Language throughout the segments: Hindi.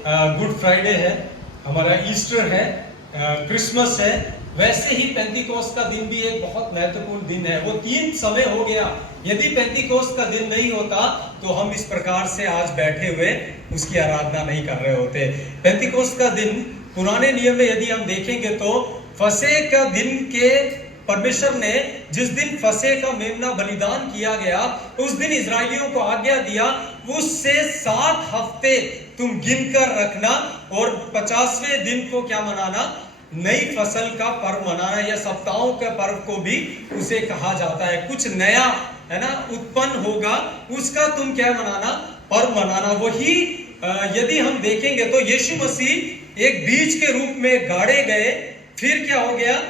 गुड फ्राइडे है, हमारा ईस्टर है, क्रिसमस है, वैसे ही पेंतिकोस्त का दिन भी एक बहुत महत्वपूर्ण दिन है। वो 3 समय हो गया। यदि पेंतिकोस्त का दिन नहीं होता तो हम इस प्रकार से आज बैठे हुए उसकी आराधना नहीं कर रहे होते। पेंतिकोस्त का दिन पुराने नियम में यदि हम देखेंगे तो फसह का दिन के परमेश्वर ने जिस दिन फसह का मेमना बलिदान किया गया उस दिन इजरायलियों को आज्ञा दिया उससे 7 हफ्ते तुम गिनकर रखना और 50वें दिन को क्या मनाना, नई फसल का पर्व मनाना, या सप्ताहों के पर्व को भी उसे कहा जाता है। कुछ नया है ना उत्पन्न होगा उसका तुम क्या मनाना, पर्व मनाना। वही यदि हम देखेंगे तो यीशु मसीह एक बीज के रूप में गाड़े गए, फिर क्या हो गया,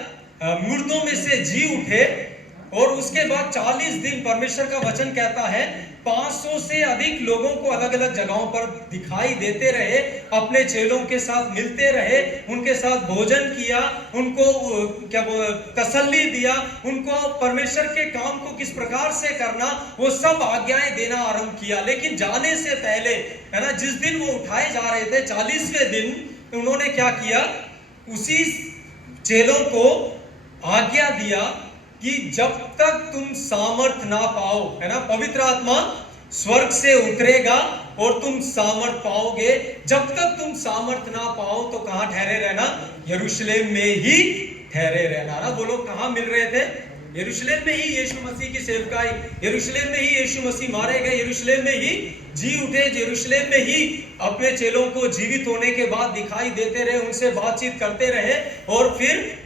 मुर्दों में से जी उठे, और उसके बाद 40 दिन परमेश्वर का वचन कहता है 500 से अधिक लोगों को अलग अलग जगहों पर दिखाई देते रहे, अपने चेलों के साथ मिलते रहे, उनके साथ भोजन किया, उनको क्या तसल्ली दिया, उनको परमेश्वर के काम को किस प्रकार से करना वो सब आज्ञाएं देना आरंभ किया। लेकिन जाने से पहले है ना, जिस दिन वो उठाए जा रहे थे 40वें दिन, उन्होंने क्या किया, उसी चेलों को आज्ञा दिया कि जब तक तुम सामर्थ ना पाओ, है ना, पवित्र आत्मा स्वर्ग से उतरेगा और तुम सामर्थ पाओगे। जब तक तुम सामर्थ ना पाओ तो कहां ठहरे रहना, यरूशलेम में ही ठहरे रहना। ना बोलो कहां मिल रहे थे, यरूशलेम में ही यीशु मसीह की सेवकाई, यरूशलेम में ही यीशु मसीह मारे गए, यरूशलेम में ही जी उठे, यरूशलेम में ही अपने चेलों को जीवित होने के बाद दिखाई देते रहे, उनसे बातचीत करते रहे, और फिर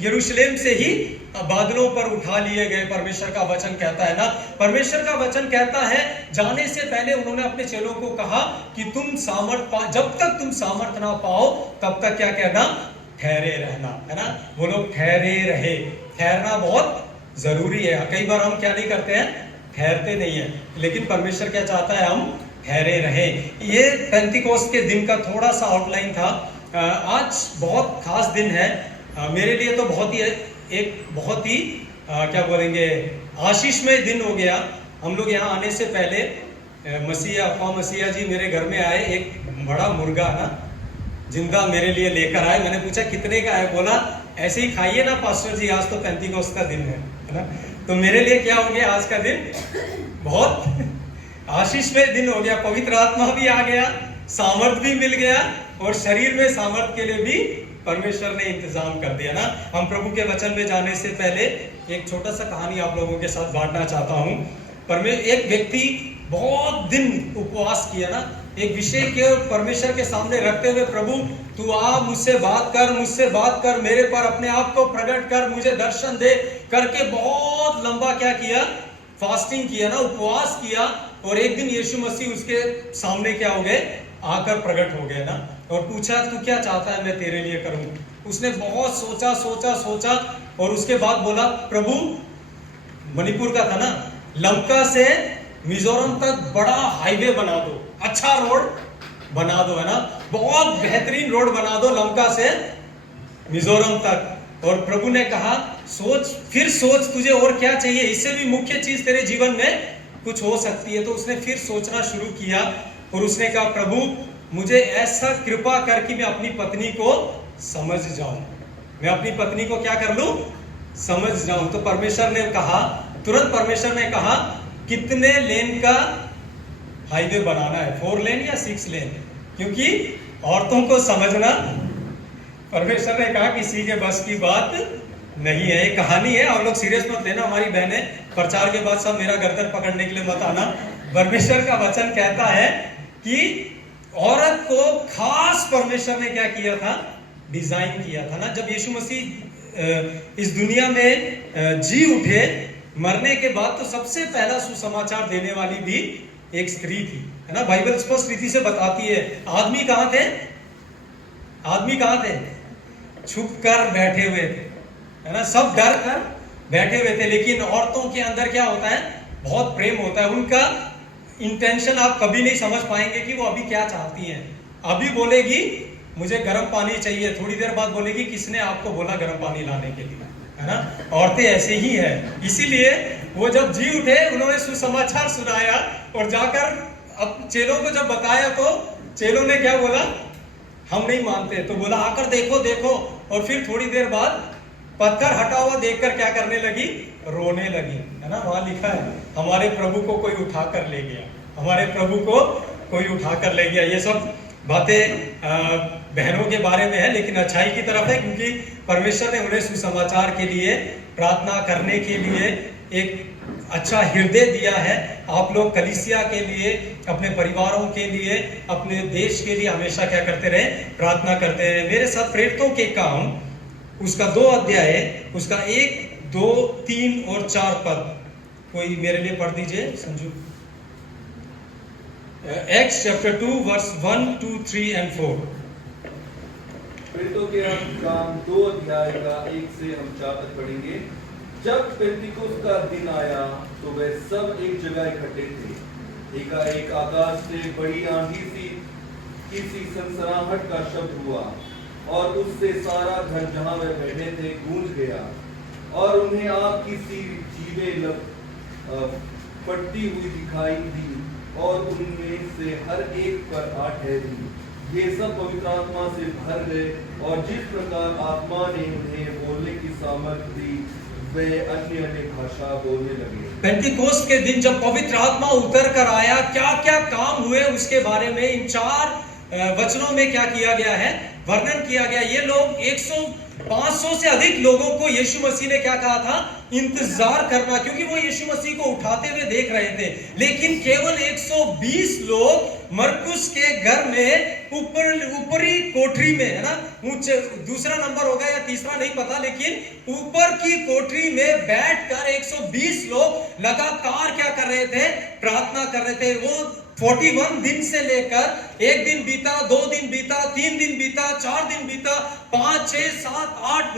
यरूशलेम से ही बादलों पर उठा लिए गए। परमेश्वर का वचन कहता है ना, परमेश्वर का वचन कहता है जाने से पहले उन्होंने अपने चेलों को कहा कि तुम सामर्थ जब तक तुम सामर्थ ना पाओ तब तक क्या कहना, ठहरे रहना, है ना। वो लोग ठहरे रहे। ठहरना बहुत जरूरी है। कई बार हम क्या नहीं करते हैं, ठहरते नहीं है, लेकिन परमेश्वर क्या चाहता है, हम ठहरे रहे। ये पेंतिकोस्त के दिन का थोड़ा सा आउटलाइन था। आज बहुत खास दिन है मेरे लिए, तो बहुत ही क्या बोलेंगे, आशीषमय दिन हो गया। हम लोग यहाँ आने से पहले मसीहा जी मेरे घर में आए, एक बड़ा मुर्गा ना जिंदा मेरे लिए लेकर आए। मैंने पूछा कितने का है, बोला ऐसे ही खाइए ना पास्टर जी, आज तो पेंतिकोस्त का दिन है ना। तो मेरे लिए क्या हो गया, आज का दिन बहुत आशीषमय दिन हो गया। पवित्र आत्मा भी आ गया, सामर्थ भी मिल गया, और शरीर में सामर्थ के लिए भी परमेश्वर ने इंतजाम कर दिया ना। हम प्रभु के वचन में जाने से पहले एक छोटा सा कहानी आप लोगों के साथ बांटना चाहता हूँ। एक व्यक्ति बहुत दिन उपवास किया ना, एक विषय के परमेश्वर के सामने रखते हुए, प्रभु तू आ, मुझसे बात कर, मेरे पर अपने आप को प्रकट कर, मुझे दर्शन दे करके बहुत लंबा क्या किया, फास्टिंग किया ना, उपवास किया। और एक दिन यीशु मसीह उसके सामने क्या हो गए, आकर प्रकट हो गए ना, और पूछा तू क्या चाहता है मैं तेरे लिए करूं। उसने बहुत सोचा और उसके बाद बोला, प्रभु मणिपुर का था ना, लंका से मिजोरम तक बड़ा हाईवे बना दो, अच्छा रोड बना दो, है ना, बहुत बेहतरीन रोड बना दो लंका से मिजोरम तक। और प्रभु ने कहा फिर सोच तुझे और क्या चाहिए, इससे भी मुख्य चीज तेरे जीवन में कुछ हो सकती है। तो उसने फिर सोचना शुरू किया और उसने कहा, प्रभु मुझे ऐसा कृपा कर कि मैं अपनी पत्नी को समझ जाऊं, मैं अपनी पत्नी को क्या कर लूं, समझ जाऊं। तो परमेश्वर ने कहा, तुरंत परमेश्वर ने कहा कितने लेन का हाईवे बनाना है, 4 लेन या 6 लेन, क्योंकि औरतों को समझना परमेश्वर ने कहा किसी के बस की बात नहीं है। एक कहानी है, आप लोग सीरियस मत लेना, हमारी बहनें प्रचार के बाद सब मेरा गर्दन पकड़ने के लिए मत आना। परमेश्वर का वचन कहता है कि औरत को खास परमेश्वर ने क्या किया था, डिजाइन किया था ना। जब यीशु मसीह इस दुनिया में जी उठे, मरने के बाद, तो सबसे पहला सुसमाचार देने वाली भी एक स्त्री थी, है ना। बाइबल स्पष्ट रीति से बताती है। आदमी कहां थे, छुप कर बैठे हुए थे, है ना, सब डर कर बैठे हुए थे। लेकिन औरतों के अंदर क्या होता है, बहुत प्रेम होता है। उनका इंटेंशन आप कभी नहीं समझ पाएंगे कि वो अभी क्या चाहती हैं। अभी बोलेगी मुझे गर्म पानी चाहिए, थोड़ी देर बाद बोलेगी किसने आपको बोला गर्म पानी लाने के लिए, है ना। औरतें ऐसे ही है। इसीलिए वो जब जी उठे, उन्होंने सुसमाचार सुनाया और जाकर अब चेलों को जब बताया तो चेलों ने क्या बोला, हम नहीं मानते। तो बोला आकर देखो देखो। और फिर थोड़ी देर बाद पत्थर हटा हुआ देखकर क्या करने लगी, रोने लगी, है ना। वहां लिखा है हमारे प्रभु को कोई उठा कर ले गया, हमारे प्रभु को कोई उठा कर ले गया। ये सब बातें बहनों के बारे में है, लेकिन अच्छाई की तरफ है, क्योंकि परमेश्वर ने उन्हें सुसमाचार के लिए, प्रार्थना करने के लिए एक अच्छा हृदय दिया है। आप लोग कलीसिया के लिए, अपने परिवारों के लिए, अपने देश के लिए हमेशा क्या करते रहे, प्रार्थना करते रहे। मेरे साथ प्रेरितों के काम उसका 2 अध्याय, उसका 1, 2, 3 और 4 पद कोई मेरे लिए पढ़ दीजिए Sanju. Acts chapter 2 verse 1, 2, 3 and 4। प्रेरितों के काम 2 अध्याय का 1 से हम 4 तक पढ़ेंगे। जब पेंतिकुस्त का दिन आया तो वे सब एक जगह इकट्ठे थे। एकाएक आकाश से बड़ी आंधी सी किसी सनसनाहट का शब्द हुआ और उससे सारा घर जहां वे बैठे थे गूंज गया, और उन्हें आग की सी जीवें फटती हुई दिखाई दी और उनमें से हर एक पर आ ठहरी। ये सब पवित्र आत्मा से भर गए और जिस प्रकार आत्मा ने उन्हें बोलने की सामर्थ्य दी वे अन्य अन्य भाषा बोलने लगे। पेंटिकोस्ट के दिन जब पवित्र आत्मा उतर कर आया, क्या क्या काम हुए उसके बारे में इन 4 वचनों में क्या किया गया है, वर्णन किया गया। ये लोग 500 से अधिक लोगों को यीशु मसीह ने क्या कहा था, इंतजार करना, क्योंकि वो यीशु मसीह को उठाते हुए देख रहे थे। लेकिन केवल 120 लोग मरकुस के घर में ऊपरी कोठरी में, है ना, ऊंचे, दूसरा नंबर होगा या तीसरा नहीं पता, लेकिन ऊपर की कोठरी में बैठकर 120 लोग लगातार क्या कर रहे थे, प्रार्थना कर रहे थे। वो 41 दिन से लेकर 1 दिन बीता, 2 दिन बीता, 3 दिन बीता, 4 दिन बीता, 5, 6, 7, 8,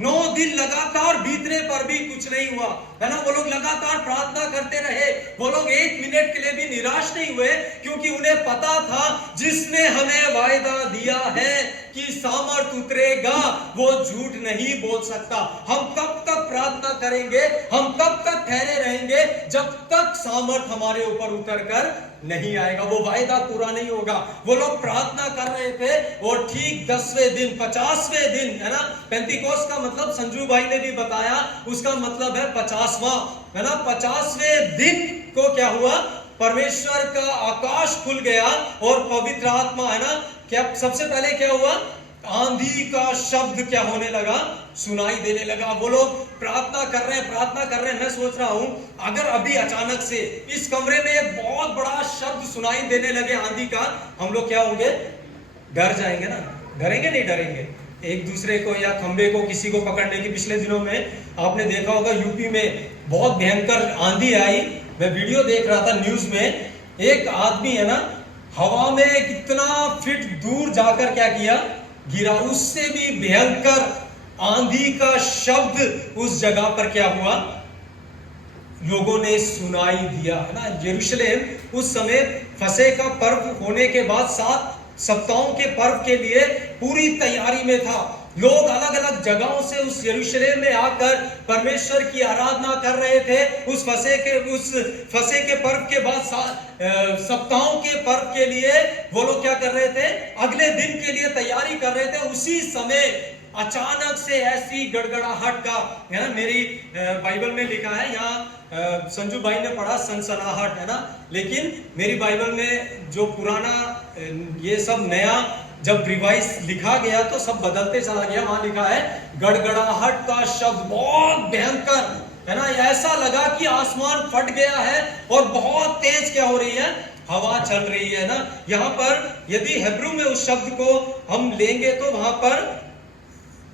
9 दिन लगातार बीतने पर भी कुछ नहीं हुआ, है ना। वो लोग लगातार प्रार्थना करते रहे। वो लोग 1 मिनट के लिए भी निराश नहीं हुए, क्योंकि उन्हें पता था जिसने हमें वायदा दिया है कि सामर्थ उतरेगा, वो झूठ नहीं बोल सकता। हम कब तक प्रार्थना करेंगे, हम कब तक ठहरे रहेंगे, जब तक सामर्थ हमारे ऊपर उतर कर नहीं आएगा, वो वायदा पूरा नहीं होगा। वो लोग प्रार्थना कर रहे थे और ठीक 10वें दिन, 50वें दिन, है ना, पेंतिकोस्त का मतलब संजू भाई ने भी बताया, उसका मतलब है 50वां, है ना। 50वें दिन को क्या हुआ, परमेश्वर का आकाश खुल गया और पवित्र आत्मा, है ना, क्या सबसे पहले क्या हुआ, आंधी का शब्द क्या होने लगा, सुनाई देने लगा। वो लोग प्रार्थना कर रहे हैं, प्रार्थना कर रहे हैं। मैं सोच रहा हूं अगर अभी अचानक से इस कमरे में एक बहुत बड़ा शब्द सुनाई देने लगे आंधी का, हम लोग क्या होंगे, डर जाएंगे ना। डरेंगे नहीं डरेंगे, एक दूसरे को या खंबे को, किसी को पकड़ने की। पिछले दिनों में आपने देखा होगा यूपी में बहुत भयंकर आंधी आई। मैं वीडियो देख रहा था न्यूज में, एक आदमी, है ना, हवा में कितना फीट दूर जाकर क्या किया, गिरा। उससे भी भयंकर आंधी का शब्द उस जगह पर क्या हुआ, लोगों ने सुनाई दिया, है ना। यरूशलेम उस समय फसह का पर्व होने के बाद 7 सप्ताहों के पर्व के लिए पूरी तैयारी में था। लोग अलग अलग जगहों से उस यरूशलेम में आकर परमेश्वर की आराधना कर रहे थे। उस फसह के पर्व के बाद सप्ताहों के पर्व के लिए वो लोग क्या कर रहे थे, अगले दिन के लिए तैयारी कर रहे थे। उसी समय अचानक से ऐसी गड़गड़ाहट का, है ना, मेरी बाइबल में लिखा है, यहाँ संजू भाई ने पढ़ा सनसनाहट, है ना, लेकिन मेरी बाइबल में जो पुराना, ये सब नया जब रिवाइज लिखा गया तो सब बदलते चला गया। वहां लिखा है गड़गड़ाहट का शब्द, बहुत भयंकर, है ना। ऐसा लगा कि आसमान फट गया है और बहुत तेज क्या हो रही है, हवा चल रही है ना। यहाँ पर यदि हिब्रू में उस शब्द को हम लेंगे तो वहां पर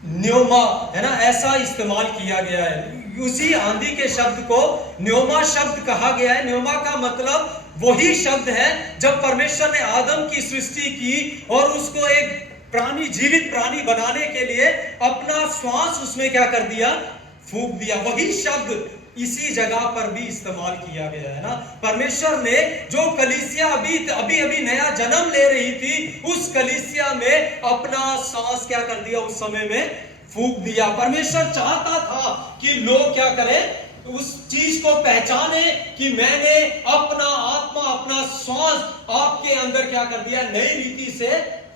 न्योमा, है ना, ऐसा इस्तेमाल किया गया है। उसी आंधी के शब्द को न्योमा शब्द कहा गया है। न्योमा का मतलब वही शब्द है जब परमेश्वर ने आदम की सृष्टि की और उसको एक प्राणी, जीवित प्राणी बनाने के लिए अपना श्वास उसमें क्या कर दिया, फूंक दिया। वही शब्द इसी जगह पर भी इस्तेमाल किया गया है ना। परमेश्वर ने जो कलीसिया अभी नया जन्म ले रही थी, उस कलीसिया में अपना सांस क्या कर दिया, उस समय में फूंक दिया। परमेश्वर चाहता था कि लोग क्या करें, उस चीज को पहचाने कि मैंने अपना आत्मा आत्मा अपना श्वास आपके अंदर क्या कर दिया, नई रीति से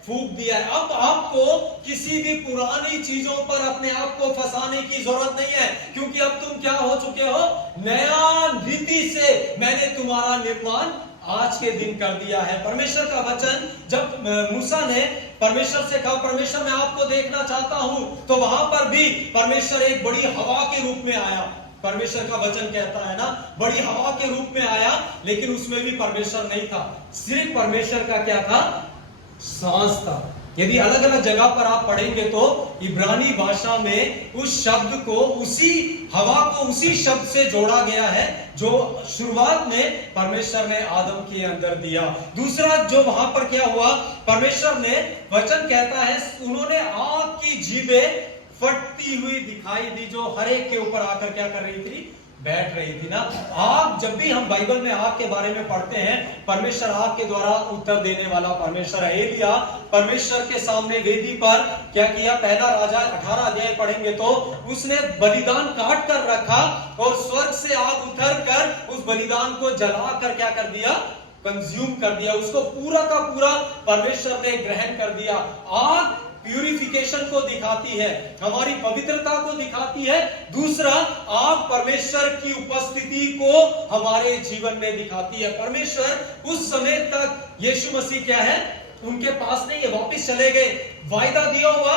फूंक दिया है। अब आपको किसी भी पुरानी चीजों पर अपने आप को फंसाने की जरूरत नहीं है, क्योंकि अब तुम क्या हो चुके हो, नया रीति से मैंने तुम्हारा निर्माण आज के दिन कर दिया है। परमेश्वर का वचन जब मूसा ने परमेश्वर से कहा परमेश्वर मैं आपको देखना चाहता हूं, तो वहां पर भी परमेश्वर एक बड़ी हवा के रूप में आया। परमेश्वर का वचन कहता है ना, बड़ी हवा के रूप में आया, लेकिन उसमें भी परमेश्वर नहीं था, सिर्फ परमेश्वर का क्या था, सांस था। यदि अलग अलग जगह पर आप पढ़ेंगे तो इब्रानी भाषा में उस शब्द को, उसी हवा को उसी शब्द से जोड़ा गया है जो शुरुआत में परमेश्वर ने आदम के अंदर दिया। दूसरा जो वहां पर क्या हुआ, परमेश्वर ने, वचन कहता है उन्होंने आग की जीभें फटती हुई दिखाई दी, जो हर एक के ऊपर आकर क्या कर रही थी, बैठ रही थी ना। आग, जब भी हम बाइबल में आग के बारे में पढ़ते हैं, परमेश्वर आग के द्वारा उत्तर देने वाला परमेश्वर है। एलिया परमेश्वर के सामने वेदी पर क्या किया, पहला राजा 18 अध्याय पढ़ेंगे तो उसने बलिदान काट कर रखा और स्वर्ग से आग उतर कर उस बलिदान को जलाकर क्या कर दिया, कंज्यूम कर दिया, उसको पूरा का पूरा परमेश्वर ने ग्रहण कर दिया। आग प्यूरिफिकेशन को दिखाती है, हमारी पवित्रता को दिखाती है। दूसरा, आग परमेश्वर की उपस्थिति को हमारे जीवन में दिखाती है। परमेश्वर उस समय तक, यीशु मसीह क्या है, उनके पास नहीं है, वापस चले गए। वायदा दिया हुआ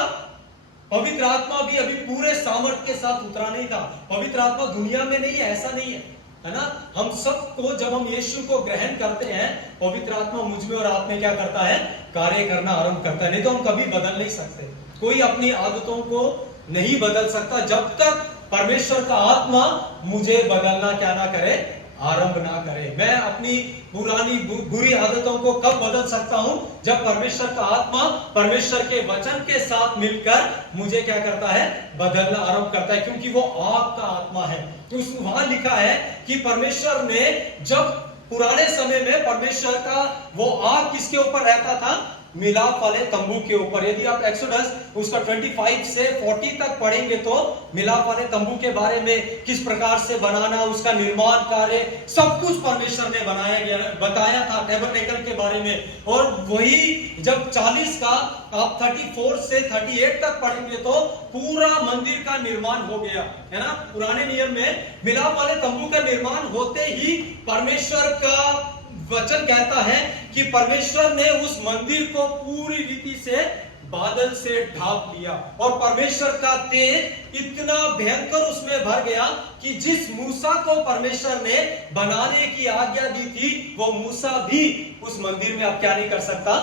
पवित्र आत्मा भी अभी पूरे सामर्थ के साथ उतरा नहीं था। पवित्र आत्मा दुनिया में नहीं है, ऐसा नहीं है ना। हम सबको, जब हम यीशु को ग्रहण करते हैं, पवित्र आत्मा मुझ में और आप में क्या करता है, कार्य करना आरंभ करता है। नहीं तो हम कभी बदल नहीं सकते, कोई अपनी आदतों को नहीं बदल सकता जब तक परमेश्वर का आत्मा मुझे बदलना क्या ना करे, आरंभ ना करे। मैं अपनी पुरानी बुरी आदतों को कब बदल सकता हूं, जब परमेश्वर का आत्मा परमेश्वर के वचन के साथ मिलकर मुझे क्या करता है, बदलना आरंभ करता है, क्योंकि वो आग का आत्मा है। तो वहां लिखा है कि परमेश्वर ने, जब पुराने समय में परमेश्वर का वो आग किसके ऊपर रहता था, मिलाप वाले तंबू के ऊपर। यदि आप एक्सोडस उसका 25 से 40 तक पढ़ेंगे तो मिलाप वाले तंबू के बारे में, किस प्रकार से बनाना, उसका निर्माण कार्य, सब कुछ परमेश्वर ने बताया था टैबरनेकल के बारे में। और वही जब 40 का आप 34 से 38 तक पढ़ेंगे तो पूरा मंदिर का निर्माण हो गया है ना। पुराने नियम में मिलाप वाले तंबू का निर्माण होते ही परमेश्वर का वचन कहता है कि परमेश्वर ने उस मंदिर को पूरी रीति से बादल से ढांप लिया, और परमेश्वर का तेज इतना भयंकर उसमें भर गया कि जिस मूसा को परमेश्वर ने बनाने की आज्ञा दी थी, वो मूसा भी उस मंदिर में अब क्या नहीं कर सकता,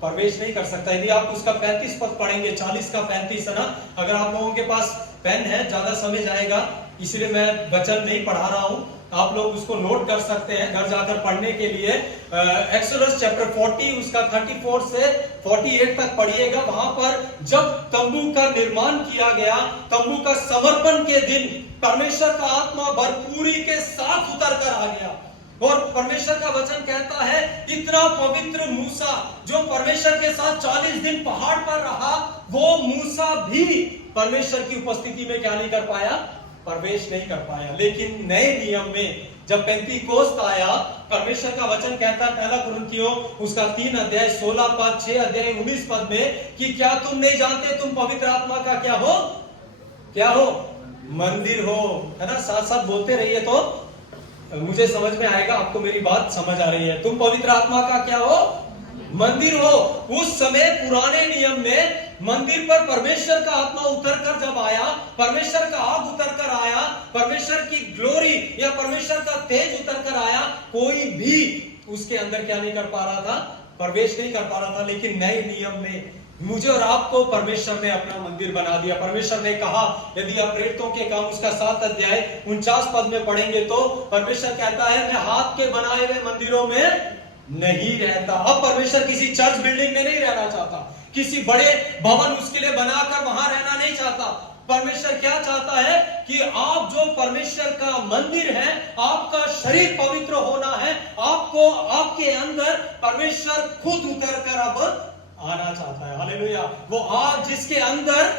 प्रवेश नहीं कर सकता। यदि आप उसका 35 पद पढ़ेंगे, 40 का 35 है ना। अगर आप लोगों के पास पेन है, ज्यादा समय जाएगा इसलिए मैं वचन नहीं पढ़ा रहा हूं, आप लोग उसको नोट कर सकते हैं घर जाकर पढ़ने के लिए। एक्सोडस चैप्टर 40 उसका 34 से 48 तक पढ़िएगा। वहां पर जब तंबू का निर्माण किया गया, तंबू का समर्पण के दिन परमेश्वर का आत्मा भरपूरी के साथ उतर कर आ गया, और परमेश्वर का वचन कहता है इतना पवित्र मूसा जो परमेश्वर के साथ 40 दिन पहाड़ पर रहा, वो मूसा भी परमेश्वर की उपस्थिति में क्या नहीं कर पाया, प्रवेश नहीं कर पाया। लेकिन नए नियम में जब पेंतीकोस्त आया, परमेश्वर का वचन कहता है पहला कुरिन्थियों उसका 3 अध्याय 16 पद, 6 अध्याय 19 पद में कि क्या तुम नहीं जानते तुम पवित्र आत्मा का क्या हो, क्या हो, मंदिर हो, है ना। साथ साथ बोलते रहिए तो मुझे समझ में आएगा, आपको मेरी बात समझ आ रही है। तुम पवित्र आत्मा का क्या हो, मंदिर हो। उस समय पुराने नियम में मंदिर पर परमेश्वर का आत्मा उतरकर जब आया, परमेश्वर का आग उतरकर आया, परमेश्वर की ग्लोरी या परमेश्वर का तेज उतरकर आया, कोई भी उसके अंदर क्या नहीं कर पा रहा था, प्रवेश नहीं कर पा रहा था। लेकिन नए नियम में मुझे और आपको परमेश्वर ने अपना मंदिर बना दिया। परमेश्वर ने कहा, यदि आप प्रेरितों के काम उसका 7 अध्याय 49 पद में पढ़ेंगे तो परमेश्वर कहता है मैं हाथ के बनाए हुए मंदिरों में नहीं रहता। अब परमेश्वर किसी चर्च बिल्डिंग में नहीं रहना चाहता, किसी बड़े भवन उसके लिए बनाकर वहां रहना नहीं चाहता। परमेश्वर क्या चाहता है कि आप जो परमेश्वर का मंदिर है, आपका शरीर पवित्र होना है, आपको आपके अंदर परमेश्वर खुद उतरकर अब आना चाहता है। हालेलुया। वो आग जिसके अंदर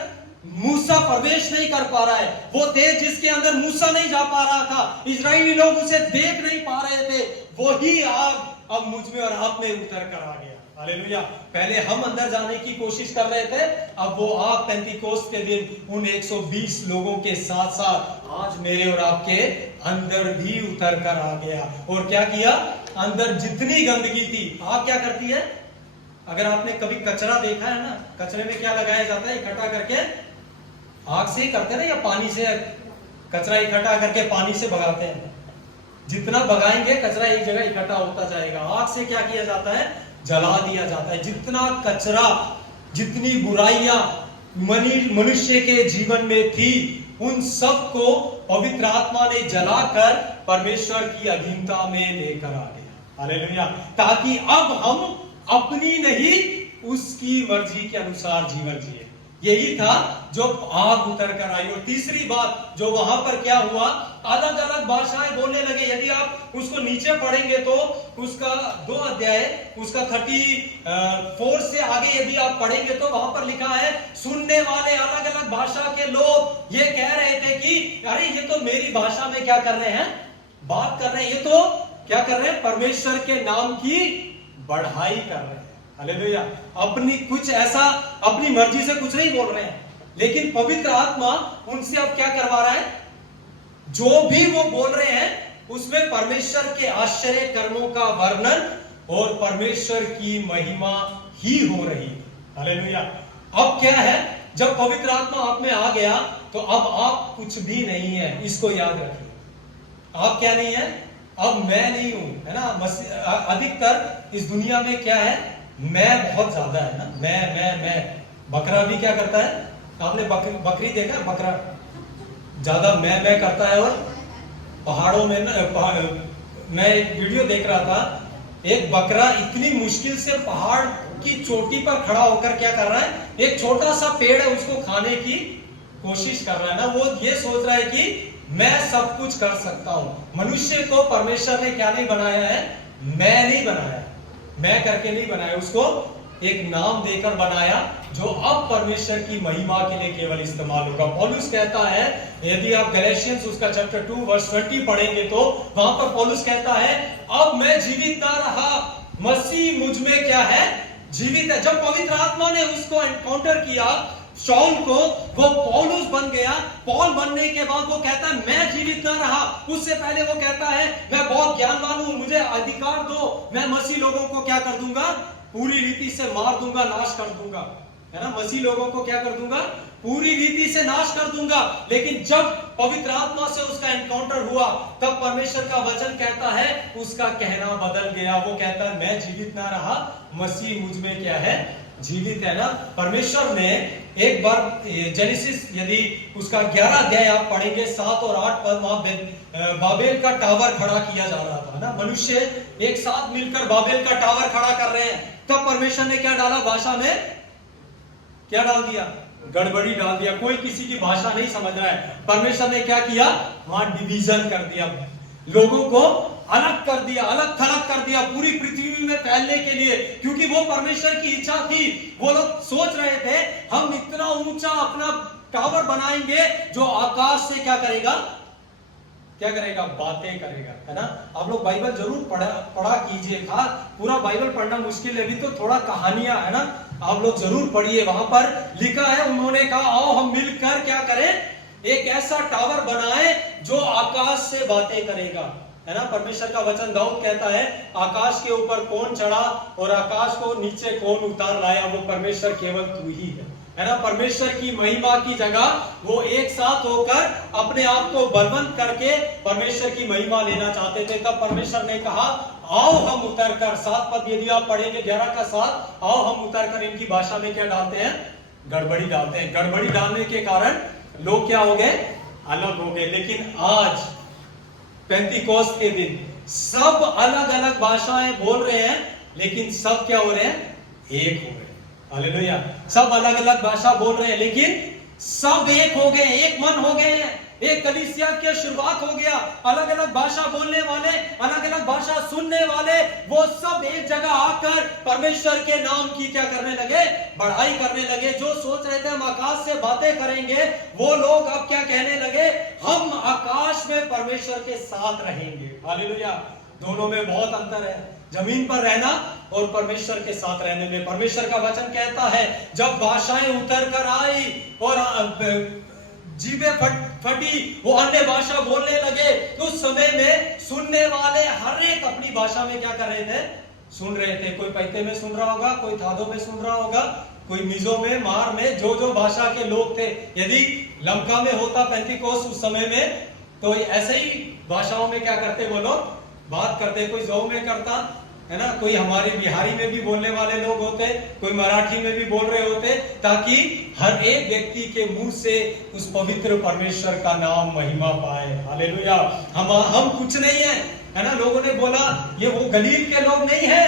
मूसा प्रवेश नहीं कर पा रहा है, वो तेज जिसके अंदर मूसा नहीं जा पा रहा था, इजरायली लोग उसे देख नहीं पा रहे थे, वही आग अब मुझ में और आप में उतर कर आ गया। हालेलुया। पहले हम अंदर जाने की कोशिश कर रहे थे, अब वो आग पेंतीकोस्त के दिन उन 120 लोगों के साथ साथ आज मेरे और आपके अंदर भी उतर कर आ गया। और क्या किया? अंदर जितनी गंदगी थी, आग क्या करती है? अगर आपने कभी कचरा देखा है ना, कचरे में क्या लगाया जाता है? इकट्ठा करके आग से ही करते हैं ना, या पानी से कचरा इकट्ठा करके पानी से भगाते हैं। जितना भगाएंगे कचरा एक जगह इकट्ठा होता जाएगा। आग से क्या किया जाता है? जला दिया जाता है। जितना कचरा, जितनी बुराइयां मनुष्य के जीवन में थी, उन सब को पवित्र आत्मा ने जलाकर परमेश्वर की अधीनता में लेकर आ गया। हालेलुया। ताकि अब हम अपनी नहीं, उसकी मर्जी के अनुसार जीवन जिए। यही था जो आग उतर कर आई। और तीसरी बात जो वहां पर क्या हुआ, अलग अलग भाषाएं बोलने लगे। यदि आप उसको नीचे पढ़ेंगे तो उसका 2 अध्याय, उसका 34 से आगे यदि आप पढ़ेंगे तो वहां पर लिखा है, सुनने वाले अलग अलग भाषा के लोग ये कह रहे थे कि अरे ये तो मेरी भाषा में क्या कर रहे हैं? बात कर रहे हैं। ये तो क्या कर रहे हैं? परमेश्वर के नाम की बढ़ाई कर रहे हैं। हालेलुया। अपनी कुछ ऐसा अपनी मर्जी से कुछ नहीं बोल रहे हैं, लेकिन पवित्र आत्मा उनसे अब क्या करवा रहा है? जो भी वो बोल रहे हैं उसमें परमेश्वर के आश्चर्य कर्मों का वर्णन और परमेश्वर की महिमा ही हो रही है। हालेलुया। अब क्या है? जब पवित्र आत्मा आप में आ गया तो अब आप कुछ भी नहीं है, इसको याद रखिए। आप क्या नहीं है? अब मैं नहीं हूं, है ना। अधिकतर इस दुनिया में क्या है? मैं बहुत ज्यादा है ना। मैं बकरा भी क्या करता है? आपने बकरी देखा? बकरा ज्यादा मैं करता है। और पहाड़ों में मैं एक वीडियो देख रहा था, एक बकरा इतनी मुश्किल से पहाड़ की चोटी पर खड़ा होकर क्या कर रहा है? एक छोटा सा पेड़ है उसको खाने की कोशिश कर रहा है ना। वो ये सोच रहा है कि मैं सब कुछ कर सकता हूं। मनुष्य को परमेश्वर ने क्या नहीं बनाया है? मैं नहीं बनाया, मैं करके नहीं बनाया, उसको एक नाम देकर बनाया जो अब परमेश्वर की महिमा के लिए केवल इस्तेमाल होगा। पौलुस कहता है, यदि आप गैलेशियंस उसका चैप्टर 2 वर्स 20 पढ़ेंगे तो वहां पर पौलुस कहता है, अब मैं जीवित ना रहा, मसीह मुझ में क्या है? जीवित है। जब पवित्र आत्मा ने उसको एनकाउंटर किया, शाऊल को, वो पौलुस बन गया। पौल बनने के बाद वो कहता है मैं जीवित ना रहा। उससे पहले वो कहता है मैं बहुत ज्ञानवान हूं, मुझे अधिकार दो, मैं मसीह लोगों को क्या कर दूंगा? पूरी रीति से मार दूंगा, नाश कर दूंगा, है ना। मसीह लोगों को क्या कर दूंगा? पूरी रीति से नाश कर दूंगा। लेकिन जब पवित्र आत्मा से उसका एनकाउंटर हुआ तब परमेश्वर का वचन कहता है उसका कहना बदल गया। वो कहता है मैं जीवित ना रहा, मसीह मुझ में क्या है? जीवित है ना। परमेश्वर ने एक बार जेनेसिस यदि उसका 11 अध्याय आप पढ़ेंगे 7 और 8 पद, वहां बाबेल का टावर खड़ा किया जा रहा था ना। मनुष्य एक साथ मिलकर बाबेल का टावर खड़ा कर रहे हैं। तब परमेश्वर ने क्या डाला? भाषा में क्या डाल दिया? गड़बड़ी डाल दिया। कोई किसी की भाषा नहीं समझ रहा है। परमेश्वर ने क्या किया? वहां डिवीजन कर दिया, लोगों को अलग कर दिया, अलग थलग कर दिया पूरी पृथ्वी में फैलने के लिए, क्योंकि वो परमेश्वर की इच्छा थी। वो लोग सोच रहे थे हम इतना ऊंचा अपना टावर बनाएंगे जो आकाश से क्या करेगा? क्या करेगा? बातें करेगा, है ना। आप लोग बाइबल जरूर पढ़ा कीजिए। पूरा बाइबल पढ़ना मुश्किल है, अभी तो थोड़ा कहानियां, है ना, आप लोग जरूर पढ़िए। वहां पर लिखा है, उन्होंने कहा आओ हम मिलकर क्या करें? एक ऐसा टावर बनाए जो आकाश से बातें करेगा, है ना। परमेश्वर का वचन दाऊद कहता है आकाश के ऊपर कौन चढ़ा और आकाश को नीचे कौन उतार लाया? वो परमेश्वर केवल तू ही है ना। परमेश्वर की महिमा की जगह वो एक साथ होकर अपने आप को बलवंत करके परमेश्वर की महिमा लेना चाहते थे। तब परमेश्वर ने कहा आओ हम उतर कर, 7 पद यदि आप पढ़ेंगे 11 का 7, आओ हम उतर कर इनकी भाषा में क्या डालते हैं? गड़बड़ी डालते हैं। गड़बड़ी डालने के कारण लोग क्या हो गए? अलग हो गए। लेकिन आज पेंतीकोस्त के दिन सब अलग अलग भाषाएं बोल रहे हैं, लेकिन सब क्या हो रहे हैं? एक हो गए। हालेलुया। सब अलग अलग भाषा बोल रहे हैं लेकिन सब एक हो गए, एक मन हो गए हैं। एक कलीसिया की शुरुआत हो गया। अलग अलग भाषा बोलने वाले, अलग अलग भाषा सुनने वाले, वो सब एक जगह आकर परमेश्वर के नाम की क्या करने लगे? बढ़ाई करने लगे। जो सोच रहे थे हम आकाश से बातें करेंगे, वो लोग अब क्या कहने लगे? हम आकाश में परमेश्वर के साथ रहेंगे। हालेलुया। दोनों में बहुत अंतर है। जमीन पर रहना और परमेश्वर के साथ रहने में। परमेश्वर का वचन कहता है जब भाषाएं उतर कर आई और जीभें फटी, वो अन्य भाषा बोलने लगे, तो उस समय में सुनने वाले हर एक अपनी भाषा में क्या कर रहे थे? सुन रहे थे। कोई पैते में सुन रहा होगा, कोई थादो में सुन रहा होगा, कोई मिजो में, मार में, जो भाषा के लोग थे। यदि लंका में होता पेंतिकोस्त उस समय में, तो ऐसे ही भाषाओं में क्या करते वो लोग? बात करते। कोई जौ में करता है ना, कोई हमारे बिहारी में भी बोलने वाले लोग होते, कोई मराठी में भी बोल रहे होते, ताकि हर एक व्यक्ति के मुंह से उस पवित्र परमेश्वर का नाम महिमा पाए। हालेलुया। हम कुछ नहीं है ना। लोगों ने बोला ये वो गलील के लोग नहीं है,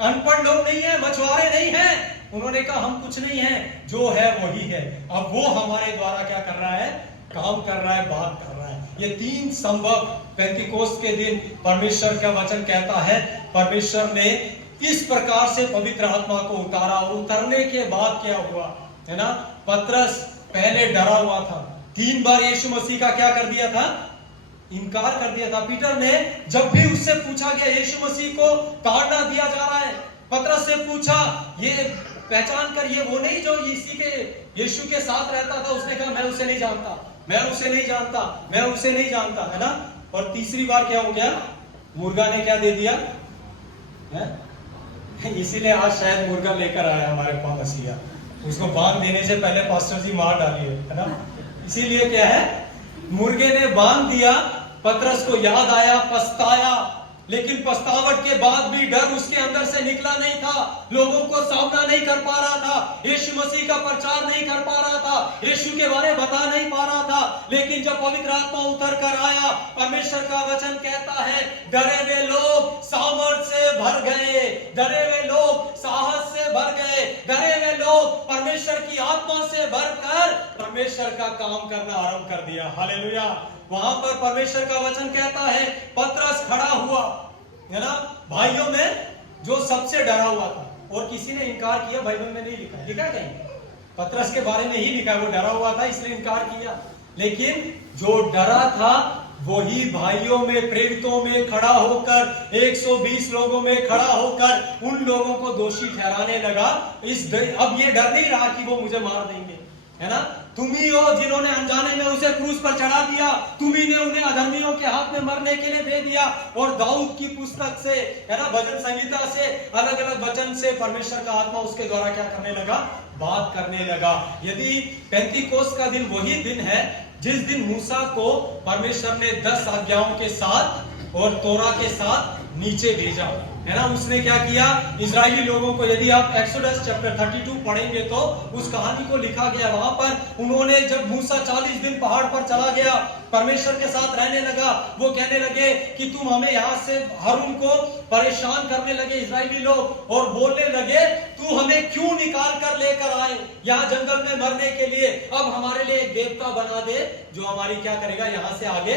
अनपढ़ लोग नहीं है, मछुआरे नहीं है। उन्होंने कहा हम कुछ नहीं है, जो है वही है। अब वो हमारे द्वारा क्या कर रहा है? काम कर रहा है, बात कर रहा है। ये तीन संभव पेंतिकोस्त के दिन परमेश्वर का वचन कहता है परमेश्वर ने इस प्रकार से पवित्र आत्मा को उतारा। और उतरने के बाद क्या हुआ है ना? पतरस पहले डरा हुआ था, 3 बार यीशु मसीह का क्या कर दिया था? इनकार कर दिया था। पीटर ने जब भी उससे पूछा गया यीशु मसीह को ताड़ना दिया जा रहा है, पतरस से पूछा ये पहचान कर ये वो नहीं जो यीशु के साथ रहता था। उसने कहा मैं उसे नहीं जानता, मैं उसे नहीं जानता, मैं उसे नहीं जानता, है ना। और तीसरी बार क्या हो गया? मुर्गा ने क्या दे दिया है? इसीलिए आज शायद मुर्गा लेकर आया हमारे पास मसीहा। उसको बांध देने से पहले पास्टर जी मार डालिए, है ना। इसीलिए क्या है? मुर्गे ने बांध दिया। पतरस को याद आया, पछताया, लेकिन पछतावट के बाद भी डर उसके अंदर से निकला नहीं था। लोगों को सामना नहीं कर पा रहा था, यीशु मसीह का प्रचार नहीं कर पा रहा था, यीशु के बारे में बता नहीं पा रहा था। लेकिन जब पवित्र आत्मा उतर कर आया, परमेश्वर का वचन कहता है डरे हुए लोग सामर्थ से भर गए, डरे हुए लोग साहस से भर गए, डरे हुए लोग परमेश्वर की आत्मा से भरकर परमेश्वर का काम करना आरंभ कर दिया। हालेलुया। वहां पर परमेश्वर का वचन कहता है पतरस खड़ा हुआ, है ना, भाइयों में जो सबसे डरा हुआ था। और किसी ने इनकार किया? बाइबल में नहीं लिखा, लिखा कहीं? पतरस के बारे में ही लिखा है वो डरा हुआ था इसलिए इनकार किया। लेकिन जो डरा था वही भाइयों में, प्रेरितों में खड़ा होकर, 120 लोगों में खड़ा होकर उन लोगों को दोषी ठहराने लगा। अब ये डर नहीं रहा कि वो मुझे मार देंगे, है ना। तुम ही हो जिन्होंने अनजाने में उसे क्रूस पर चढ़ा दिया, तुम ही ने उन्हें अधर्मियों के हाथ में मरने के लिए दे दिया। और दाऊद की पुस्तक से, है ना, भजन संहिता से, अलग अलग वचन से परमेश्वर का आत्मा उसके द्वारा क्या करने लगा? बात करने लगा। यदि पेंतीकोस्त का दिन वही दिन है जिस दिन मूसा को परमेश्वर ने 10 आज्ञाओं के साथ और तोरा के साथ नीचे भेजा, है ना। उसने क्या किया? इजरायली लोगों को, यदि आप एक्सोडस चैप्टर 32 पढ़ेंगे तो उस कहानी को लिखा गया। वहां पर उन्होंने, जब मूसा 40 दिन पहाड़ पर चला गया, परमेश्वर के साथ रहने लगा, वो कहने लगे कि तुम हमें यहाँ से, हारून को परेशान करने लगे इजरायली लोग, और बोलने लगे तू हमें क्यों निकाल कर लेकर आए यहाँ जंगल में मरने के लिए? अब हमारे लिए एक देवता बना दे जो हमारी क्या करेगा, यहाँ से आगे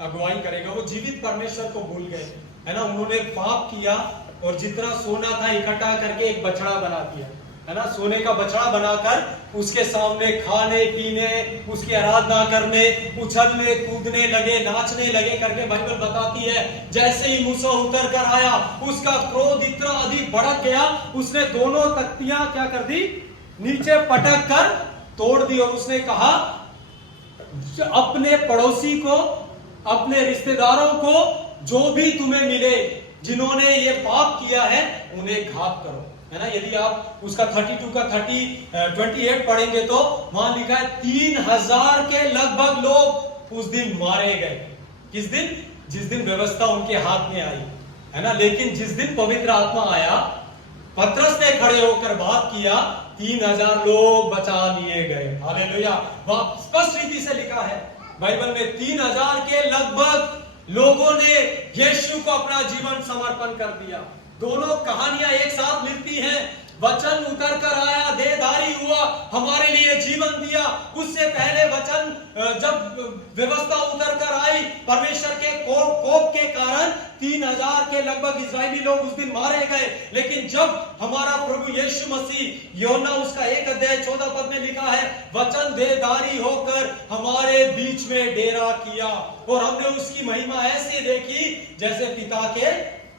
अगुवाई करेगा। वो जीवित परमेश्वर को भूल गए, है ना। उन्होंने पाप किया और जितना सोना था इकट्ठा करके एक बछड़ा बना दिया, है ना। सोने का बछड़ा बनाकर उसके सामने खाने पीने, उसकी आराधना करने, उछलने कूदने लगे, नाचने लगे करके बाइबल बताती है। जैसे ही मूसा उतर कर आया, उसका क्रोध इतना अधिक भड़क गया, उसने दोनों तख्तियां क्या कर दी? नीचे पटक कर तोड़ दी। और उसने कहा अपने पड़ोसी को, अपने रिश्तेदारों को, जो भी तुम्हें मिले जिन्होंने ये पाप किया है, उन्हें घात करो, है ना। यदि आप उसका 32 का 28 पढ़ेंगे तो वहां लिखा है 3000 के लगभग लोग उस दिन मारे गए। किस दिन? जिस दिन व्यवस्था उनके हाथ में आई, है ना। लेकिन जिस दिन पवित्र आत्मा आया, पतरस ने खड़े होकर बात किया, 3000 लोग बचा लिए गए। हालेलुया। वहां स्पष्ट रीति से लिखा है बाइबल में 3000 के लगभग लोगों ने यीशु को अपना जीवन समर्पण कर दिया। दोनों कहानियां एक साथ मिलती हैं। वचन उतर कर आया, देहधारी हुआ, हमारे लिए जीवन दिया। उससे पहले वचन जब व्यवस्था उतर कर आई, परमेश्वर के कोप के कारण 3000 के लगभग इस्राएली लोग उस दिन मारे गए। लेकिन जब हमारा प्रभु यीशु मसीह, योना उसका 1 अध्याय 14 पद में लिखा है, वचन देहधारी होकर हमारे बीच में डेरा किया और हमने उसकी महिमा ऐसे देखी जैसे पिता के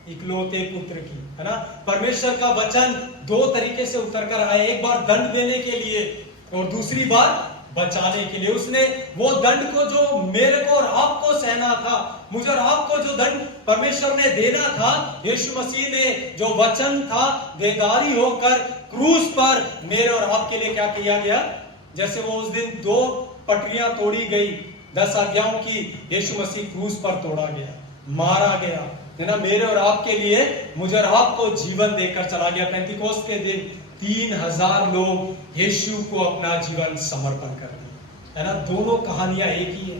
इकलौते पुत्र की, है ना। परमेश्वर का वचन 2 तरीके से उतर कर आया, एक बार दंड देने के लिए और दूसरी बार बचाने के लिए। उसने वो दंड को जो मेरे को और आपको सहना था, मुझे और आपको जो दंड परमेश्वर ने देना था, यीशु मसीह ने जो वचन था देहधारी होकर क्रूस पर मेरे और आपके लिए क्या किया गया। जैसे वो उस दिन 2 पटरियां तोड़ी गई 10 आज्ञाओं की, यीशु मसीह क्रूस पर तोड़ा गया, मारा गया, है ना। मेरे और आपके लिए, मुझे और आपको जीवन देकर चला गया। पेंतीकोस्त के दिन 3000 लोग यीशु को अपना जीवन समर्पण कर दिए, है ना। दोनों कहानियां एक ही है,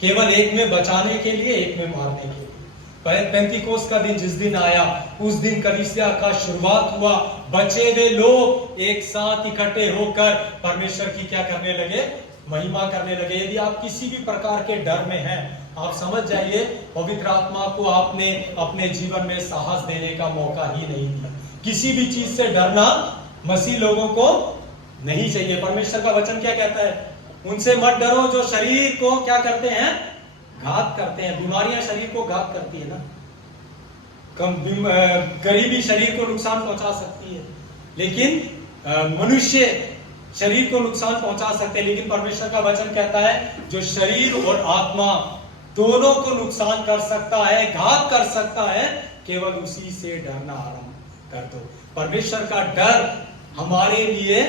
केवल एक में बचाने के लिए, एक में मारने के लिए। पेंतीकोस्त का दिन जिस दिन आया, उस दिन कलीसिया का शुरुआत हुआ। बचे हुए लोग एक साथ इकट्ठे होकर परमेश्वर की क्या करने लगे, महिमा करने लगे। यदि आप किसी भी प्रकार के डर में हैं, आप समझ जाइए पवित्र आत्मा को आपने अपने जीवन में साहस देने का मौका ही नहीं दिया। किसी भी चीज से डरना मसीह लोगों को नहीं चाहिए। परमेश्वर का वचन क्या कहता है, उनसे मत डरो जो शरीर को क्या करते हैं, घात करते हैं। बीमारियां शरीर को घात करती है ना, गरीबी शरीर को नुकसान पहुंचा सकती है, लेकिन मनुष्य शरीर को नुकसान पहुंचा सकते हैं। लेकिन परमेश्वर का वचन कहता है जो शरीर और आत्मा दोनों को नुकसान कर सकता है, घात कर सकता है, केवल उसी से डरना आरंभ कर दो। परमेश्वर का डर हमारे लिए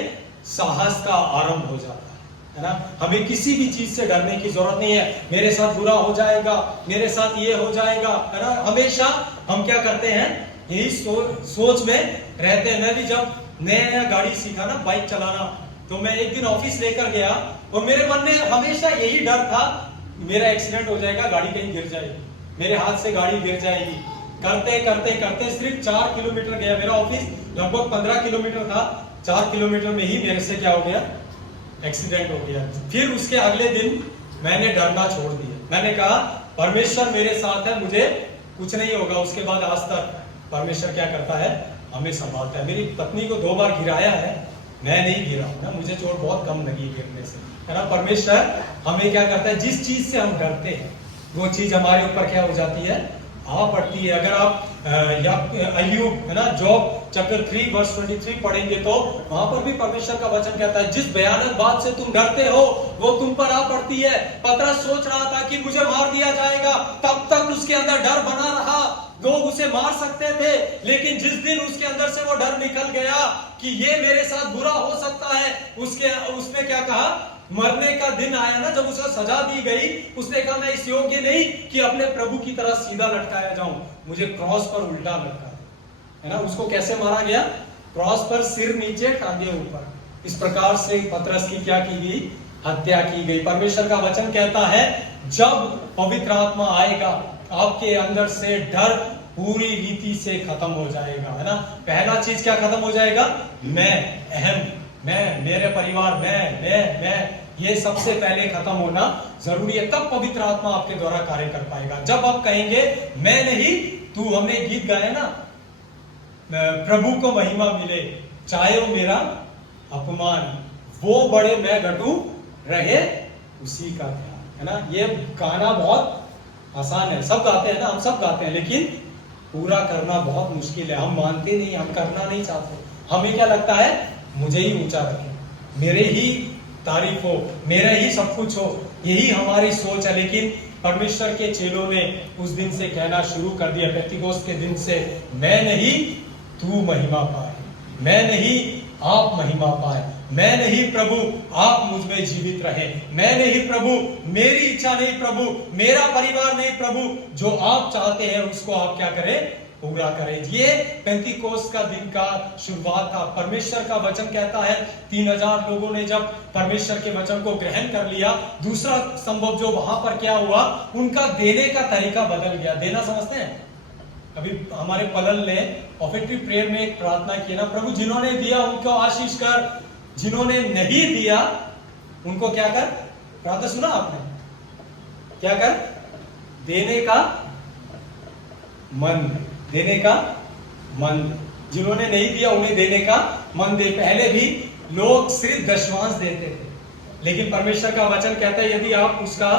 साहस का आरंभ हो जाता है ना। हमें किसी भी चीज से डरने की जरूरत नहीं है। मेरे साथ बुरा हो जाएगा, मेरे साथ ये हो जाएगा, है ना। हमेशा हम क्या करते हैं, यही सोच में रहते हैं। मैं भी जब नया गाड़ी सीखा ना, बाइक चलाना, तो मैं एक दिन ऑफिस लेकर गया और मेरे मन में हमेशा यही डर था, मेरा एक्सीडेंट हो जाएगा, गाड़ी कहीं गिर जाएगी, मेरे हाथ से गाड़ी गिर जाएगी। करते करते करते सिर्फ 4 किलोमीटर गया, मेरा ऑफिस लगभग 15 किलोमीटर था, 4 किलोमीटर में ही मेरे से क्या हो गया, एक्सीडेंट हो गया। फिर उसके अगले दिन मैंने डरना छोड़ दिया। मैंने कहा परमेश्वर मेरे साथ है, मुझे कुछ नहीं होगा। उसके बाद आज तक परमेश्वर क्या करता है, हमें संभालता है। मेरी पत्नी को 2 बार गिराया है, मैं नहीं गिरा हूं ना, मुझे चोट बहुत कम लगी गिरने से, है ना। परमेश्वर हमें क्या करता है, जिस चीज से हम डरते हैं वो चीज हमारे ऊपर क्या हो जाती है, आ पड़ती है। अगर आप अय्यूब, है ना, जॉब चैप्टर 3 वर्स 23 पढ़ेंगे तो वहां पर भी परमेश्वर का वचन कहता है जिस भयानक बात से तुम डरते हो वो तुम पर आ पड़ती है। पतरस सोच रहा था कि मुझे मार दिया जाएगा, तब तक उसके अंदर डर बना रहा, लोग उसे मार सकते थे। लेकिन जिस दिन उसके अंदर से वो डर निकल गया कि ये मेरे साथ बुरा हो सकता है, उसने क्या कहा, मरने का दिन आया ना, जब उसे सजा दी गई, उसने कहा मैं इस योग्य नहीं कि अपने प्रभु की तरह सीधा लटकाया जाऊं, मुझे क्रॉस पर उल्टा लटका, है ना। उसको कैसे मारा गया, क्रॉस पर सिर नीचे टांगे ऊपर। इस प्रकार से पतरस की क्या की गई, हत्या की गई। परमेश्वर का वचन कहता है जब पवित्र आत्मा आएगा आपके अंदर से डर पूरी रीति से खत्म हो जाएगा, है ना। पहला चीज क्या खत्म हो जाएगा, मैं, अहम, मैं, मेरे परिवार, मैं, ये सबसे पहले खत्म होना जरूरी है। तब पवित्र आत्मा आपके द्वारा कार्य कर पाएगा। जब आप कहेंगे मैं नहीं तू, हमने गीत गाया ना, प्रभु को महिमा मिले चाहे वो मेरा अपमान, वो बड़े मैं घटू रहे उसी का ध्यान, है ना। ये गाना बहुत आसान है, सब गाते हैं ना, हम सब गाते हैं, लेकिन पूरा करना बहुत मुश्किल है। हम मानते नहीं, हम करना नहीं चाहते। हमें क्या लगता है, मुझे ही ऊंचा रखे, मेरे ही तारीफ हो, मेरा ही सब कुछ हो, यही हमारी सोच है। लेकिन परमेश्वर के चेलों ने उस दिन से कहना शुरू कर दिया, पेंतीकोस्त के दिन से, मैं नहीं तू महिमा पाए, मैं नहीं आप महिमा पाए, मैं नहीं प्रभु आप मुझ में जीवित रहे, मैं नहीं प्रभु मेरी इच्छा नहीं प्रभु, मेरा परिवार नहीं प्रभु, जो आप चाहते हैं उसको आप क्या करें, पूरा करें। ये पेंतीकोस्त का दिन का शुरुआत था। परमेश्वर का वचन कहता है 3000 लोगों ने जब परमेश्वर के वचन को ग्रहण कर लिया, दूसरा संभव जो वहां पर क्या हुआ, उनका देने का तरीका बदल गया। देना समझते हैं, अभी हमारे पलल ने ऑफेंटिव प्रेयर में एक प्रार्थना की ना, प्रभु जिन्होंने दिया उनको आशीष कर, जिन्होंने नहीं दिया उनको क्या कर। प्रार्थना सुना आपने? क्या कर? देने का मन, देने का मन। जिन्होंने नहीं दिया उन्हें देने का मन दे। पहले भी लोग सिर्फ दशमांश देते थे, लेकिन परमेश्वर का वचन कहता है, यदि आप उसका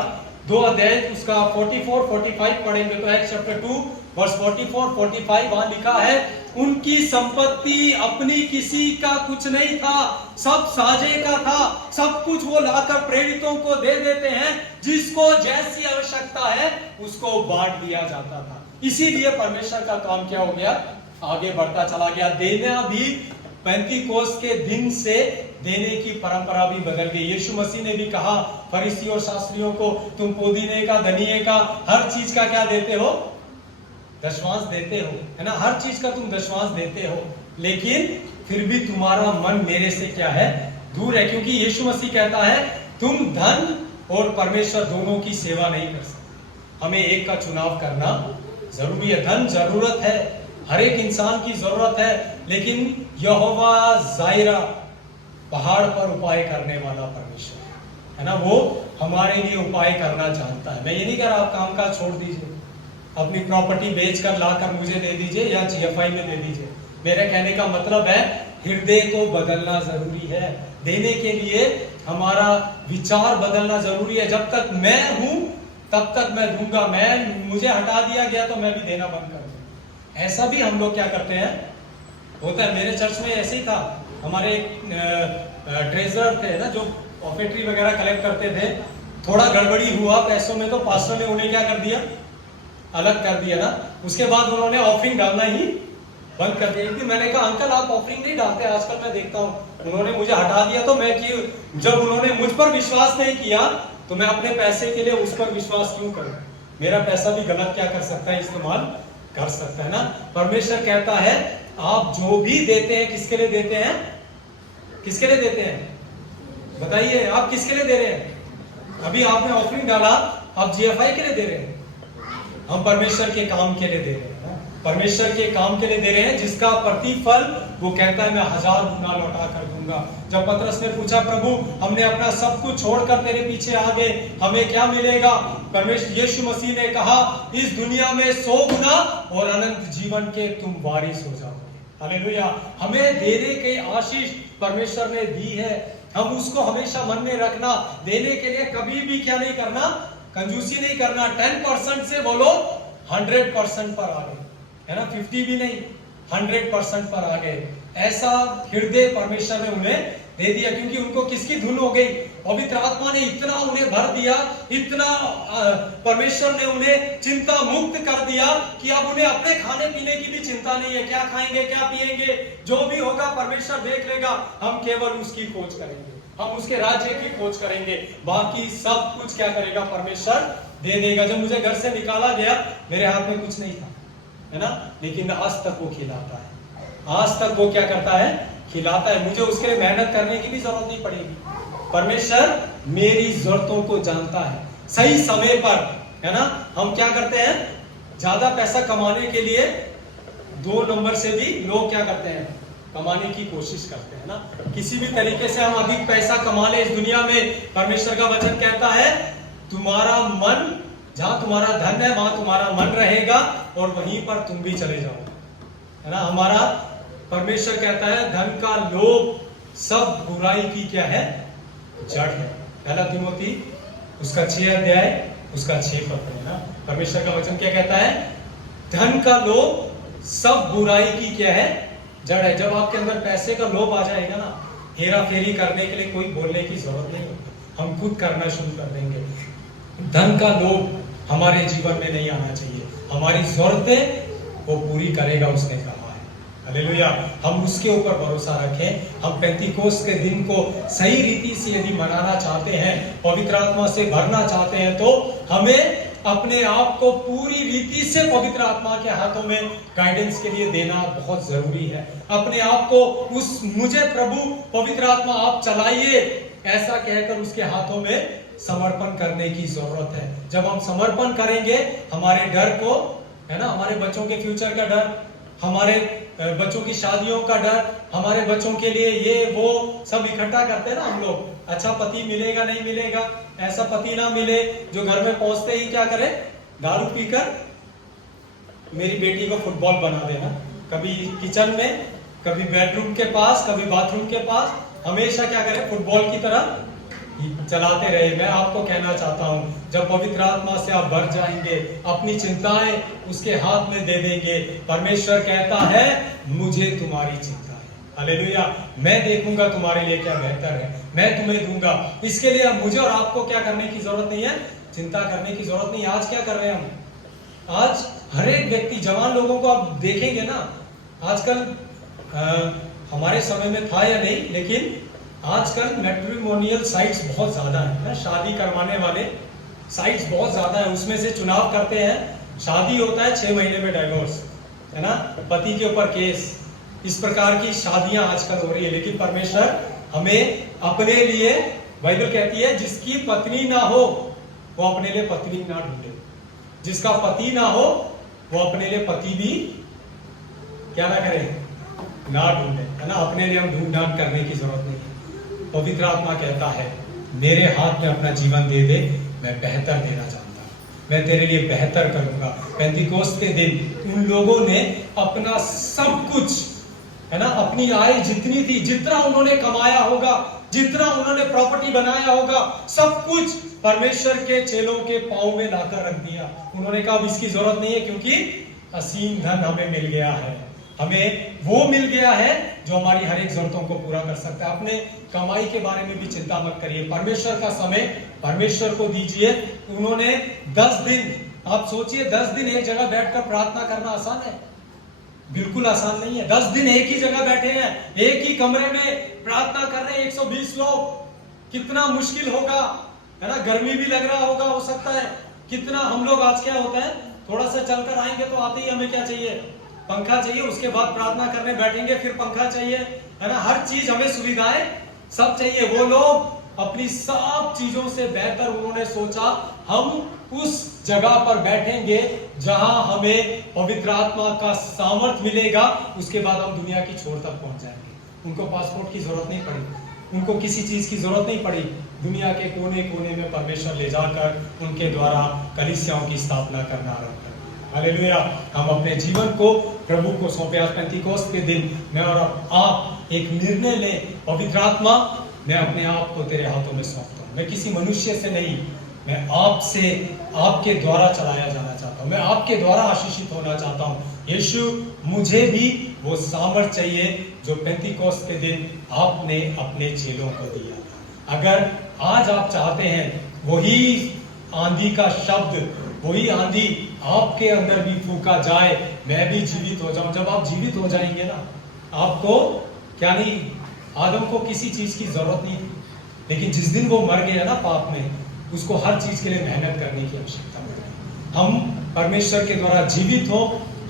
2 अध्याय उसका 44-45 पढ़ेंगे तो एक्ट चैप्टर 2 वर्स 44-45 वहां लिखा है, उनकी संपत्ति अपनी किसी का कुछ नहीं था, सब साझे का था, सब कुछ वो लाकर प्रेरितों को दे देते हैं, जिसको जैसी आवश्यकता है उसको बांट दिया जाता था। इसीलिए परमेश्वर का काम क्या हो गया, आगे बढ़ता चला गया। देना भी पेंतीकोस्त के दिन से देने की परंपरा भी बदल गई। यीशु मसीह ने भी कहा फरीसी और शास्त्रियों को, तुम पुदीने का, धनिये का, हर चीज का क्या देते हो, दशमांश देते हो, है ना, हर चीज का तुम दशमांश देते हो, लेकिन फिर भी तुम्हारा मन मेरे से क्या है, दूर है। क्योंकि यीशु मसीह कहता है तुम धन और परमेश्वर दोनों की सेवा नहीं कर सकते, हमें एक का चुनाव करना जरूरी है। धन जरूरत है, हर एक इंसान की जरूरत है, लेकिन यहोवा जायरा, पहाड़ पर उपाय करने वाला परमेश्वर है ना, वो हमारे लिए उपाय करना जानता है। मैं ये नहीं कह रहा आप काम काज छोड़ दीजिए, अपनी प्रॉपर्टी बेचकर लाकर मुझे दे दीजिए या GFI में दे दीजिए। मेरे कहने का मतलब है हृदय को बदलना जरूरी है। देने के लिए हमारा विचार बदलना जरूरी है। जब तक मैं हूं तब तक मैं दूंगा, मुझे हटा दिया गया तो मैं भी देना बंद कर दूं। ऐसा भी हम लोग क्या करते हैं, होता है। मेरे चर्च में ऐसे ही था, हमारे ट्रेजरर थे ना, जो ऑफेट्री वगैरह कलेक्ट करते थे, थोड़ा गड़बड़ी हुआ पैसों में तो पास्टर ने उन्हें क्या कर दिया, अलग कर दिया ना। उसके बाद उन्होंने ऑफरिंग डालना ही बंद कर दिया। एक दिन मैंने कहा अंकल आप ऑफरिंग नहीं डालते आजकल, मैं देखता हूँ। उन्होंने मुझे हटा दिया तो मैं क्यों, जब उन्होंने मुझ पर विश्वास नहीं किया तो मैं अपने पैसे के लिए उस पर विश्वास क्यों करूं। मेरा पैसा भी गलत क्या कर सकता है, इस्तेमाल कर सकता है ना। परमेश्वर कहता है आप जो भी देते हैं किसके लिए देते हैं, किसके लिए देते हैं, बताइए आप किसके लिए दे रहे हैं। अभी आपने ऑफरिंग डाला, आप GFI के लिए दे रहे हैं, हम परमेश्वर के काम के लिए दे रहे हैं। परमेश्वर के काम के लिए दे रहे हैं, जिसका प्रतिफल वो कहता है मैं 1000 गुना लौटा कर दूंगा। जब पतरस ने पूछा प्रभु हमने अपना सब कुछ छोड़कर तेरे पीछे आ गए, हमें क्या मिलेगा, परमेश्वर यीशु मसीह ने कहा इस दुनिया में 100 गुना और अनंत जीवन के तुम वारिस हो जाओगे। हालेलुया। हमें देने की आशीष परमेश्वर ने दी है, हम उसको हमेशा मन में रखना। देने के लिए कभी भी क्या नहीं करना, कंजूसी नहीं करना। 10% से बोलो 100% पर आ गए, है ना, 50 भी नहीं 100% पर आ गए। ऐसा हृदय परमेश्वर ने उन्हें दे दिया, क्योंकि उनको किसकी धुन हो गई, पवित्र आत्मा ने इतना उन्हें भर दिया, इतना परमेश्वर ने उन्हें चिंता मुक्त कर दिया कि अब उन्हें अपने खाने पीने की भी चिंता नहीं है, क्या खाएंगे क्या पिएंगे, जो भी होगा परमेश्वर देख लेगा, हम केवल उसकी खोज करेंगे, हम उसके राज्य की खोज करेंगे, बाकी सब कुछ क्या करेगा परमेश्वर दे देगा। जब मुझे घर से निकाला गया मेरे हाथ में कुछ नहीं था, है ना, लेकिन आज तक वो खिलाता है, आज तक वो क्या करता है, खिलाता है। मुझे उसके लिए मेहनत करने की भी जरूरत नहीं पड़ेगी। परमेश्वर मेरी जरूरतों को जानता है सही समय पर, है ना। हम क्या करते हैं, ज्यादा पैसा कमाने के लिए 2 नंबर से भी लोग क्या करते हैं, कमाने की कोशिश करते हैं ना। किसी भी तरीके से हम अधिक पैसा कमा ले इस दुनिया में। परमेश्वर का वचन कहता है तुम्हारा मन, जहां तुम्हारा धन है वहां तुम्हारा मन रहेगा और वहीं पर तुम भी चले जाओ, है ना। हमारा परमेश्वर कहता है धन का लोभ सब बुराई की क्या है, जड़ है। पहला तिमोथी उसका 6 अध्याय उसका 6 पद है ना। परमेश्वर का वचन क्या कहता है, धन का लोभ सब बुराई की क्या है, जड़ है। जब आपके अंदर पैसे का लोभ आ जाएगा ना, हेरा फेरी करने के लिए कोई बोलने की जरूरत नहीं होती, हम खुद करना शुरू कर देंगे। धन का लोभ हमारे जीवन में नहीं आना चाहिए, हमारी जरूरतें वो पूरी करेगा, उसने कहा है। हालेलुया। हम उसके ऊपर भरोसा रखें। हम पेंतीकोस्त के दिन को सही रीति से यदि मनाना चाहते हैं, पवित्र आत्मा से भरना चाहते हैं, तो हमें अपने आप को पूरी रीति से पवित्र आत्मा के हाथों में गाइडेंस के लिए देना बहुत जरूरी है। अपने आप को उस मुझे प्रभु पवित्र आत्मा आप चलाइए ऐसा कहकर उसके हाथों में समर्पण करने की जरूरत है। जब हम समर्पण करेंगे हमारे डर को है ना, हमारे बच्चों के फ्यूचर का डर, हमारे बच्चों की शादियों का डर, हमारे बच्चों के लिए ये वो सब इकट्ठा करते हैं ना हम लोग। अच्छा पति मिलेगा नहीं मिलेगा, ऐसा पति ना मिले जो घर में पहुंचते ही क्या करे, दारू पीकर मेरी बेटी को फुटबॉल बना देना, कभी किचन में, कभी बेडरूम के पास, कभी बाथरूम के पास, हमेशा क्या करे, फुटबॉल की तरह चलाते रहे। मैं आपको कहना चाहता हूं, जब पवित्र आत्मा से आप भर जाएंगे, अपनी चिंताएं उसके हाथ में दे देंगे, परमेश्वर कहता है मुझे तुम्हारी चिंता है, हालेलुया, मैं देखूंगा तुम्हारे लिए क्या बेहतर है, मैं तुम्हें दूंगा। इसके लिए अब मुझे और आपको क्या करने की जरूरत नहीं है, चिंता करने की जरूरत नहीं है। आज क्या कर रहे हैं हम, आज हर एक व्यक्ति, जवान लोगों को आप देखेंगे ना, आजकल हमारे समय में था या नहीं, लेकिन आजकल मैट्रिमोनियल साइट्स बहुत ज्यादा है, शादी करवाने वाले साइट्स बहुत ज्यादा है, उसमें से चुनाव करते हैं, शादी होता है 6 महीने में डाइवोर्स, है ना, पति के ऊपर केस, इस प्रकार की शादियां आजकल हो रही है। लेकिन परमेश्वर हमें अपने लिए, बाइबल कहती है जिसकी पत्नी ना हो वो अपने लिए पत्नी ना ढूंढे, जिसका पति ना हो वो अपने लिए पति भी क्या ना करे, ना ढूंढे, है ना, अपने लिए हम ढूंढ ढांड करने की जरूरत नहीं है। पवित्र आत्मा कहता है मेरे हाथ में अपना जीवन दे दे, मैं बेहतर देना चाहता हूं, मैं तेरे लिए बेहतर करूंगा। पेंतिकोस्त के दिन उन लोगों ने अपना सब कुछ, है ना, अपनी आय जितनी थी, जितना उन्होंने कमाया होगा, जितना उन्होंने प्रॉपर्टी बनाया होगा, सब कुछ परमेश्वर के चेलों के पांव में लाकर रख दिया। उन्होंने कहा अब इसकी जरूरत नहीं है, क्योंकि असीम धन हमें मिल गया है, हमें वो मिल गया है जो हमारी हर एक जरूरतों को पूरा कर सकता है। अपने कमाई के बारे में भी चिंता मत करिए, परमेश्वर का समय परमेश्वर को दीजिए। उन्होंने 10 दिन, आप सोचिए 10 दिन एक जगह बैठकर प्रार्थना करना आसान है? बिल्कुल आसान नहीं है। 10 दिन एक ही जगह बैठे हैं, एक ही कमरे में प्रार्थना कर रहे हैं 120 लोग, कितना मुश्किल होगा, है ना, गर्मी भी लग रहा होगा, हो सकता है। कितना हम लोग आज क्या होता है, थोड़ा सा चलकर आएंगे तो आते ही हमें क्या चाहिए, पंखा चाहिए, उसके बाद प्रार्थना करने बैठेंगे फिर पंखा चाहिए, है ना, हर चीज हमें सुविधाएं सब चाहिए। वो लोग अपनी सब चीजों से बेहतर उन्होंने सोचा हम उस जगह पर बैठेंगे जहां हमें पवित्र आत्मा का सामर्थ मिलेगा, उसके बाद हम दुनिया की छोर तक पहुंच जाएंगे। उनको पासपोर्ट की जरूरत नहीं पड़ी, उनको किसी चीज की जरूरत नहीं पड़ी, दुनिया के कोने कोने में परमेश्वर ले जाकर उनके द्वारा कलीसियाओं की स्थापना करना आरंभ कर। हालेलुया, हम अपने जीवन को प्रभु को सौंपे। आज पेंतिकोस्त के दिन मैं और आप एक निर्णय लें, पवित्र आत्मा मैं अपने आप को तेरे हाथों में सौंपता हूं, मैं किसी मनुष्य से नहीं, मैं आपसे, आपके द्वारा चलाया जाना चाहता हूं, मैं आपके द्वारा आशीषित होना चाहता हूं। यीशु मुझे भी वो सामर्थ चाहिए जो पेंतिकोस्त के दिन आपने अपने चेलों को दिया था। अगर आज आप चाहते हैं वही आंधी का शब्द, वही आंधी आपके अंदर भी फूंका जाए, मैं भी जीवित हो जाऊं, जब आप जीवित हो जाएंगे ना, आपको क्या नहीं, आदम को किसी चीज की जरूरत नहीं थी, लेकिन जिस दिन वो मर गया ना पाप में, उसको हर चीज के लिए मेहनत करने की आवश्यकता पड़ी। हम परमेश्वर के द्वारा जीवित हो,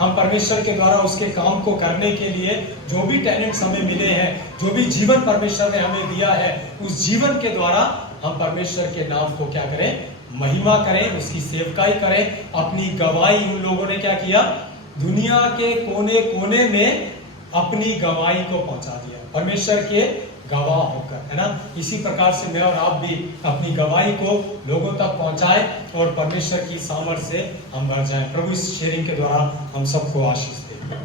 हम परमेश्वर के द्वारा उसके काम को करने के लिए जो भी टैलेंट्स हमें मिले हैं, जो भी जीवन परमेश्वर ने हमें दिया है, उस जीवन के द्वारा हम परमेश्वर के नाम को क्या करें, महिमा करें, उसकी सेवकाई करें, अपनी गवाही। उन लोगों ने क्या किया, दुनिया के कोने कोने में अपनी गवाही को पहुंचा दिया, परमेश्वर के गवाह होकर, है ना। इसी प्रकार से मैं और आप भी अपनी गवाही को लोगों तक पहुंचाएं और परमेश्वर की सामर्थ से हम भर जाएं। प्रभु इस शेयरिंग के द्वारा हम सबको आशीष दे।